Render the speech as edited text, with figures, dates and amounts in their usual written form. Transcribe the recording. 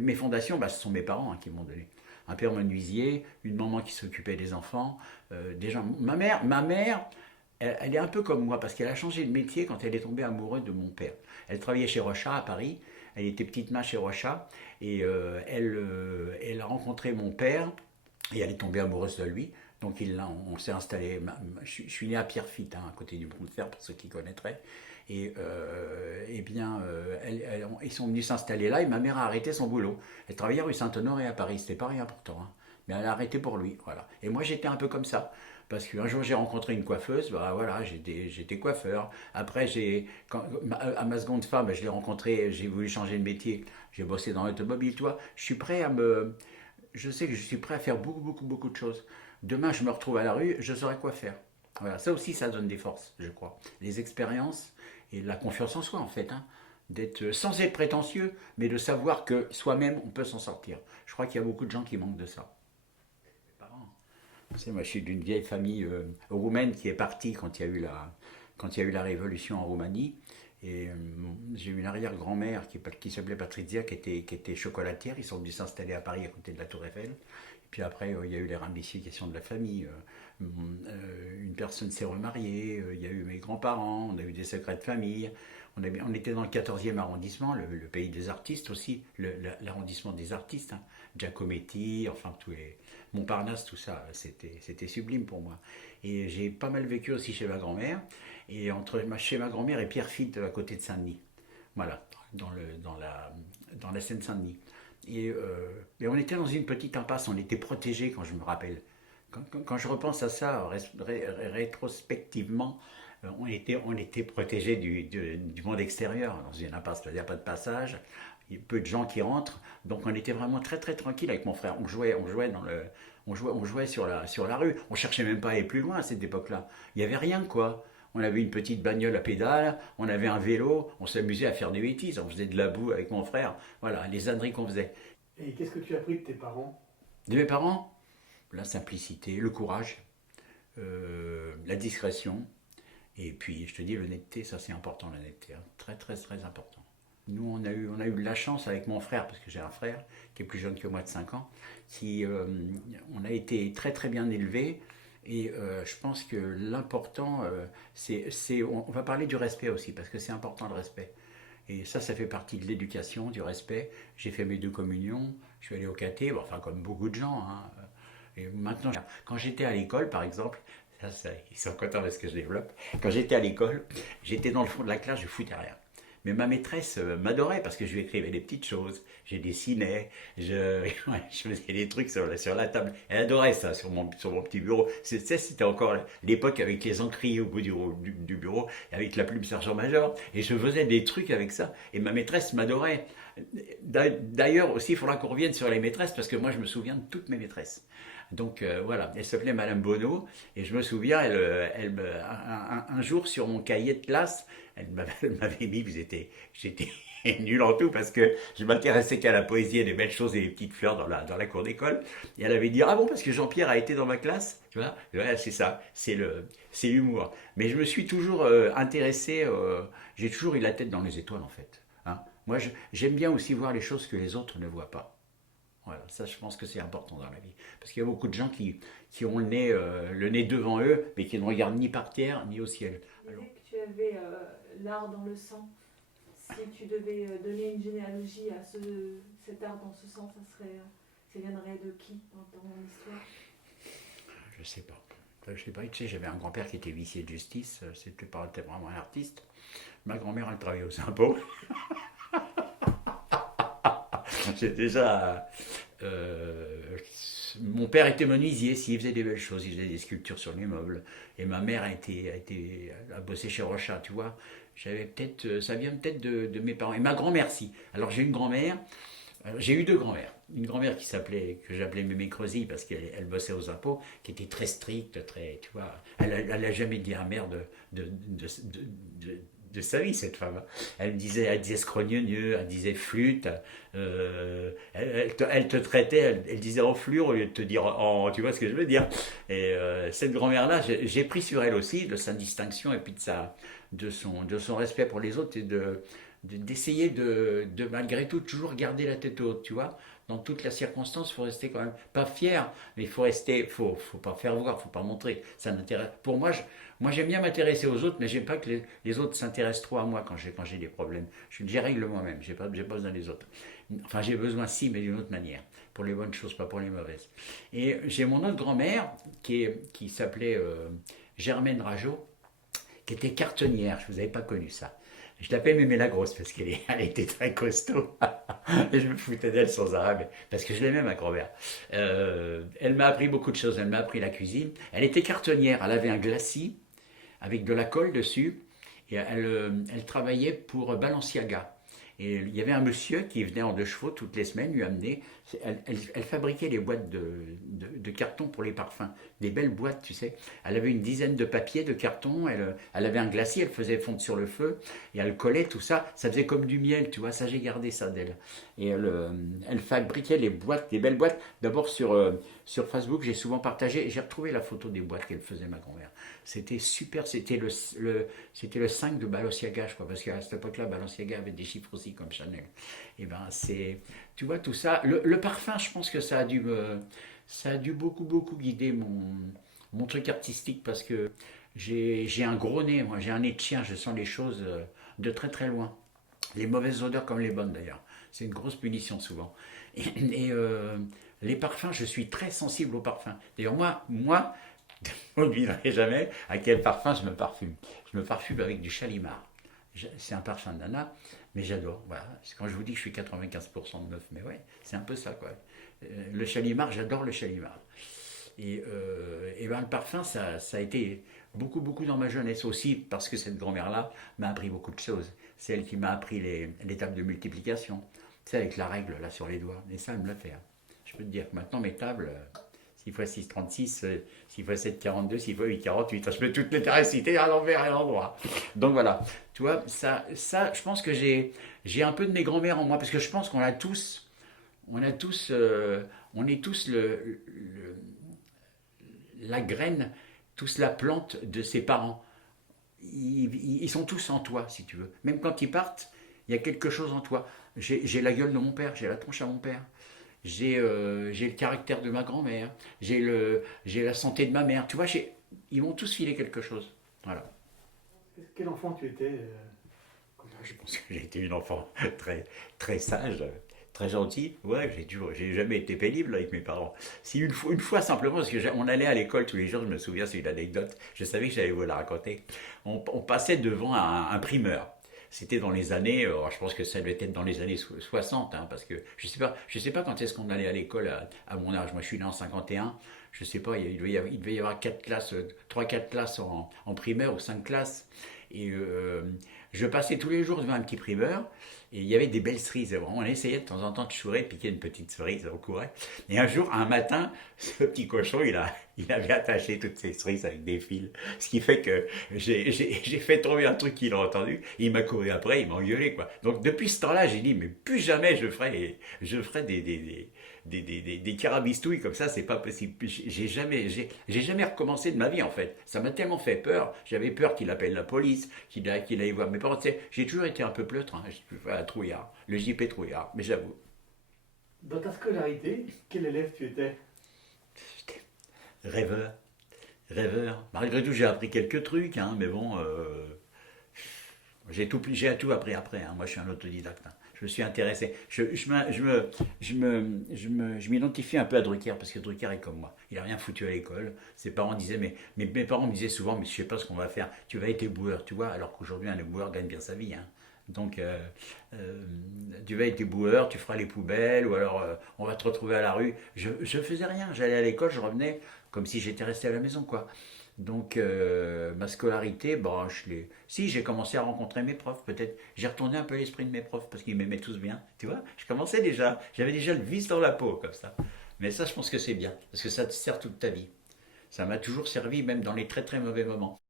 Mes fondations, bah, ce sont mes parents qui m'ont donné. Un père menuisier, une maman qui s'occupait des enfants, des gens. Ma mère, elle est un peu comme moi parce qu'elle a changé de métier quand elle est tombée amoureuse de mon père. Elle travaillait chez Rocha à Paris. Elle était petite main chez Rocha et elle a rencontré mon père et elle est tombée amoureuse de lui. Donc on s'est installé. Je suis né à Pierrefitte, hein, à côté du Bronx de pour ceux qui connaîtraient. Et eh bien, ils sont venus s'installer là et ma mère a arrêté son boulot. Elle travaillait rue Saint-Honoré à Paris, c'était pas rien pourtant, hein. Mais elle a arrêté pour lui, voilà. Et moi j'étais un peu comme ça. Parce qu'un jour j'ai rencontré une coiffeuse, bah voilà, j'étais coiffeur. Après, à ma seconde femme, je l'ai rencontrée, j'ai voulu changer de métier, j'ai bossé dans l'automobile, toi. Je sais que je suis prêt à faire beaucoup, beaucoup, beaucoup de choses. Demain, je me retrouve à la rue, je saurai quoi faire. Voilà, ça aussi, ça donne des forces, je crois. Les expériences et la confiance en soi, en fait, hein. D'être sans être prétentieux, mais de savoir que soi-même, on peut s'en sortir. Je crois qu'il y a beaucoup de gens qui manquent de ça. Mes parents. Tu sais, moi, je suis d'une vieille famille roumaine qui est partie quand il y a eu la révolution en Roumanie. Et j'ai une arrière-grand-mère qui s'appelait Patricia, qui était chocolatière. Ils sont venus s'installer à Paris à côté de la Tour Eiffel. Et puis après, il y a eu les ramifications de la famille. Une personne s'est remariée. Il y a eu mes grands-parents. On a eu des secrets de famille. On était dans le 14e arrondissement, le pays des artistes aussi, l'arrondissement des artistes, hein. Giacometti, enfin tous les Montparnasse, tout ça, c'était sublime pour moi. Et j'ai pas mal vécu aussi chez ma grand-mère, et chez ma grand-mère et Pierrefitte à côté de Saint-Denis. Voilà, dans la Seine-Saint-Denis. Et on était dans une petite impasse, on était protégés quand je me rappelle. Quand je repense à ça rétrospectivement, on était protégés du monde extérieur, dans une impasse, c'est-à-dire pas de passage, il y a peu de gens qui rentrent, donc on était vraiment très très tranquille avec mon frère. On jouait sur la rue, on cherchait même pas à aller plus loin à cette époque-là. Il y avait rien quoi. On avait une petite bagnole à pédales, on avait un vélo, on s'amusait à faire des bêtises, on faisait de la boue avec mon frère. Voilà, les âneries qu'on faisait. Et qu'est-ce que tu as appris de tes parents? De mes parents, la simplicité, le courage, la discrétion, et puis je te dis l'honnêteté, ça c'est important l'honnêteté, hein. Très très très important. Nous on a eu de la chance avec mon frère, parce que j'ai un frère qui est plus jeune que moi de 5 ans, on a été très très bien élevés. Et je pense que l'important, on va parler du respect aussi, parce que c'est important le respect. Et ça fait partie de l'éducation, du respect. J'ai fait mes 2 communions, je suis allé au caté, bon, enfin comme beaucoup de gens, hein. Et maintenant, quand j'étais à l'école, par exemple, ils sont contents parce que je développe. Quand j'étais à l'école, j'étais dans le fond de la classe, je foutais rien. Mais ma maîtresse m'adorait parce que je lui écrivais des petites choses, je dessinais, ouais, je faisais des trucs sur la table. Elle adorait ça sur mon petit bureau. C'était encore l'époque avec les encriers au bout du bureau, avec la plume sergent-major. Et je faisais des trucs avec ça. Et ma maîtresse m'adorait. D'ailleurs aussi, il faudra qu'on revienne sur les maîtresses parce que moi, je me souviens de toutes mes maîtresses. Donc voilà, elle s'appelait Madame Bonneau et je me souviens, un jour sur mon cahier de classe, elle m'avait mis que j'étais nul en tout parce que je m'intéressais qu'à la poésie et des belles choses et des petites fleurs dans la cour d'école. Et elle avait dit ah bon parce que Jean-Pierre a été dans ma classe, tu vois, ouais, c'est ça, c'est l'humour. Mais je me suis toujours intéressé, j'ai toujours eu la tête dans les étoiles en fait, hein. Moi j'aime bien aussi voir les choses que les autres ne voient pas. Voilà, ça je pense que c'est important dans la vie. Parce qu'il y a beaucoup de gens qui ont le nez devant eux, mais qui ne regardent ni par terre ni au ciel. Tu disais que tu avais l'art dans le sang. Si tu devais donner une généalogie à cet art dans ce sang, ça viendrait de qui dans ton histoire? Je sais pas. Je sais pas, tu sais, j'avais un grand-père qui était huissier de justice, c'était pas vraiment un artiste. Ma grand-mère, elle travaillait aux impôts. J'ai déjà. Mon père était menuisier, s'il faisait des belles choses, il faisait des sculptures sur les meubles. Et ma mère a bossé chez Rocha, tu vois. Ça vient peut-être de mes parents. Et ma grand-mère, si. Alors j'ai une grand-mère, j'ai eu 2 grand-mères. Une grand-mère que j'appelais Mémé Creusy parce qu'elle bossait aux impôts, qui était très stricte, très, tu vois. Elle a jamais dit un mère de sa vie, cette femme. Elle disait scrogneux, elle disait flûte, elle te traitait, elle disait en flûte au lieu de te dire en, tu vois ce que je veux dire. Et cette grand-mère-là, j'ai pris sur elle aussi de sa distinction et puis de son respect pour les autres et d'essayer de malgré tout toujours garder la tête haute, tu vois. Dans toutes les circonstances, il faut rester quand même pas fier, mais il faut rester, faut pas faire voir, faut pas montrer. Ça n'intéresse. Pour moi, moi j'aime bien m'intéresser aux autres, mais j'aime pas que les autres s'intéressent trop à moi quand j'ai des problèmes. Je règle moi-même. J'ai pas besoin des autres. Enfin, j'ai besoin si, mais d'une autre manière, pour les bonnes choses, pas pour les mauvaises. Et j'ai mon autre grand-mère qui s'appelait Germaine Rajot, qui était cartonnière. Je vous avais pas connu ça. Je l'appelle Mémé la grosse parce elle était très costaud. Et je me foutais d'elle sans arrêt, parce que je l'aimais, ma grand-mère. Elle m'a appris beaucoup de choses. Elle m'a appris la cuisine. Elle était cartonnière. Elle avait un glacis avec de la colle dessus. Et elle travaillait pour Balenciaga. Et il y avait un monsieur qui venait en 2 chevaux toutes les semaines lui amener. Elle fabriquait les boîtes de carton pour les parfums. Des belles boîtes, tu sais. Elle avait une dizaine de papiers, de carton. Elle avait un glacis, elle faisait fondre sur le feu. Et elle collait tout ça. Ça faisait comme du miel, tu vois. Ça, j'ai gardé ça d'elle. Et elle fabriquait les boîtes, des belles boîtes. D'abord sur Facebook, j'ai souvent partagé. Et j'ai retrouvé la photo des boîtes qu'elle faisait, ma grand-mère. C'était super. C'était le 5 de Balenciaga, je crois. Parce qu'à cette époque-là, Balenciaga avait des chiffres aussi comme Chanel. Et ben, tu vois, tout ça. Le parfum, je pense que ça a dû beaucoup, beaucoup guider mon truc artistique parce que j'ai un gros nez, moi, j'ai un nez de chien, je sens les choses de très, très loin. Les mauvaises odeurs comme les bonnes d'ailleurs. C'est une grosse punition souvent. Et les parfums, je suis très sensible aux parfums. D'ailleurs, moi, vous ne devinerez jamais à quel parfum je me parfume. Je me parfume avec du Chalimard. C'est un parfum de nana, mais j'adore. Voilà. Quand je vous dis que je suis 95% de meuf, mais ouais, c'est un peu ça, quoi. Le Chalimard, j'adore le Chalimard. Et ben, le parfum, ça a été beaucoup, beaucoup dans ma jeunesse aussi, parce que cette grand-mère-là m'a appris beaucoup de choses. C'est elle qui m'a appris les tables de multiplication. Tu sais, avec la règle, là, sur les doigts. Et ça, elle me l'a fait. Hein. Je peux te dire que maintenant, mes tables, 6 x 6, 36, 6 x 7, 42, 6 x 8, 48. Je mets toutes les terracités à l'envers et à l'endroit. Donc voilà. Tu vois, ça je pense que j'ai un peu de mes grand-mères en moi, parce que je pense qu'on a tous, on est tous la graine, tous la plante de ses parents. Ils sont tous en toi, si tu veux. Même quand ils partent, il y a quelque chose en toi. J'ai la gueule de mon père, j'ai la tronche à mon père. J'ai le caractère de ma grand-mère, j'ai la santé de ma mère. Tu vois, ils m'ont tous filé quelque chose. Voilà. Quel enfant tu étais Je pense que j'ai été une enfant très, très sage, très gentil. Ouais, j'ai jamais été pénible avec mes parents. Si une fois simplement, parce qu'on allait à l'école tous les jours, je me souviens, c'est une anecdote, je savais que j'allais vous la raconter. On passait devant un primeur. C'était dans les années, je pense que ça devait être dans les années 60, hein, parce que je sais pas quand est-ce qu'on allait à l'école à mon âge. Moi, je suis né en 51. Je sais pas, il devait y avoir 4 classes, 3-4 classes en primaire ou 5 classes. Et je passais tous les jours devant un petit primeur et il y avait des belles cerises. On essayait de temps en temps de chourer, piquer une petite cerise, on courait. Et un matin, ce petit cochon, il avait attaché toutes ces cerises avec des fils. Ce qui fait que j'ai fait tomber un truc qu'il a entendu. Il m'a couru après, il m'a engueulé, quoi. Donc depuis ce temps-là, j'ai dit, mais plus jamais je ferai des carabistouilles comme ça, c'est pas possible. J'ai jamais recommencé de ma vie en fait. Ça m'a tellement fait peur. J'avais peur qu'il appelle la police, qu'il aille voir mes parents. Tu sais, j'ai toujours été un peu pleutre, hein. Trouillard, le JP trouillard, mais j'avoue. Dans ta scolarité, quel élève tu étais? J'étais rêveur, rêveur. Malgré tout, j'ai appris quelques trucs, hein, mais bon, j'ai tout appris après. Hein. Moi, je suis un autodidacte. Hein. Je me suis intéressé. Je m'identifie un peu à Drucker parce que Drucker est comme moi. Il n'a rien foutu à l'école. Ses parents disaient, mais mes parents me disaient souvent, mais je ne sais pas ce qu'on va faire. Tu vas être éboueur, tu vois. Alors qu'aujourd'hui, un éboueur gagne bien sa vie. Hein. Donc, tu vas être éboueur, tu feras les poubelles, ou alors on va te retrouver à la rue. Je faisais rien. J'allais à l'école, je revenais comme si j'étais resté à la maison, quoi. Donc, ma scolarité, bon, si, j'ai commencé à rencontrer mes profs, peut-être. J'ai retourné un peu l'esprit de mes profs parce qu'ils m'aimaient tous bien, tu vois. Je commençais déjà, j'avais déjà le vice dans la peau, comme ça. Mais ça, je pense que c'est bien, parce que ça te sert toute ta vie. Ça m'a toujours servi, même dans les très très mauvais moments.